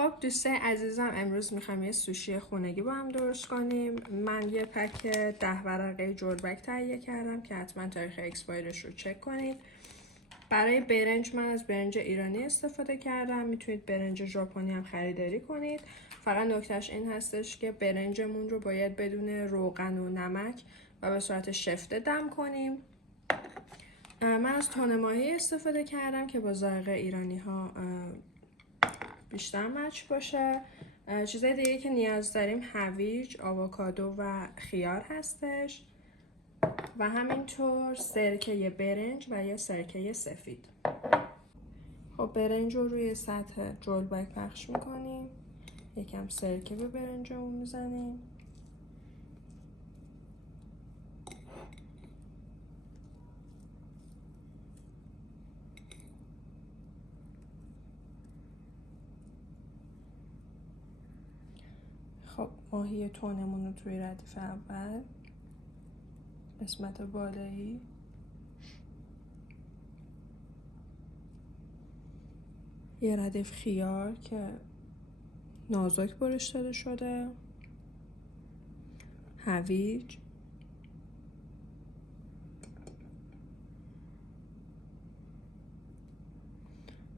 خب دوستای عزیزم، امروز میخوایم یه سوشی خونگی با هم درست کنیم. من یه پک 10 ورقه جلبک تهیه کردم که حتما تاریخ اکسپایرش رو چک کنید. برای برنج من از برنج ایرانی استفاده کردم، میتونید برنج ژاپنی هم خریداری کنید. فقط نکتهش این هستش که برنجمون رو باید بدون روغن و نمک و به صورت شفته دم کنیم. من از تن ماهی استفاده کردم که با ذائقه ایرانی ها بیشتر مچ باشه. چیزای دیگه که نیاز داریم هویج، آووکادو و خیار هستش و همینطور سرکه برنج و یا سرکه سفید. خب برنج رو روی سطح جلبک پخش میکنیم، یکم سرکه به برنجمون میزنیم. خب ماهی تونمون رو توی ردیف اول قسمت بالایی یه ردیف خیار که نازک برش داده شده، هویج،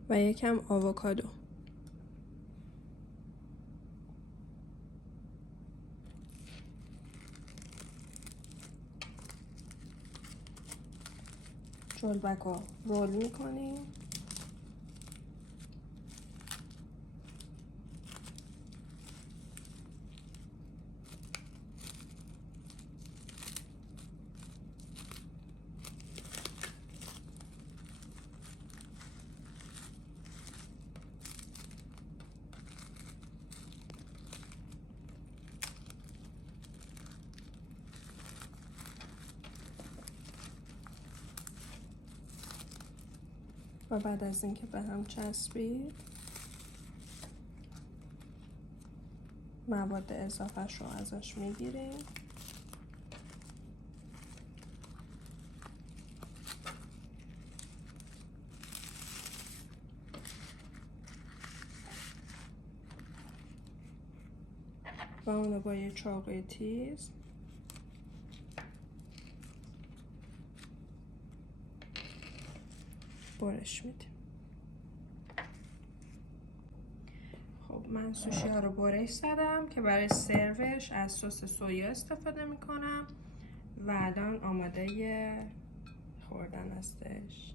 و یکم آووکادو. جلبک رو رول میکنیم. و بعد از اینکه به هم چسبید مواد اضافه‌ش رو ازش میگیریم. و اونو با یه چاقوی تیز برش میدیم. خب من سوشی ها رو برش زدم که برای سروش از سس سویا استفاده میکنم و الان آماده خوردن هستش.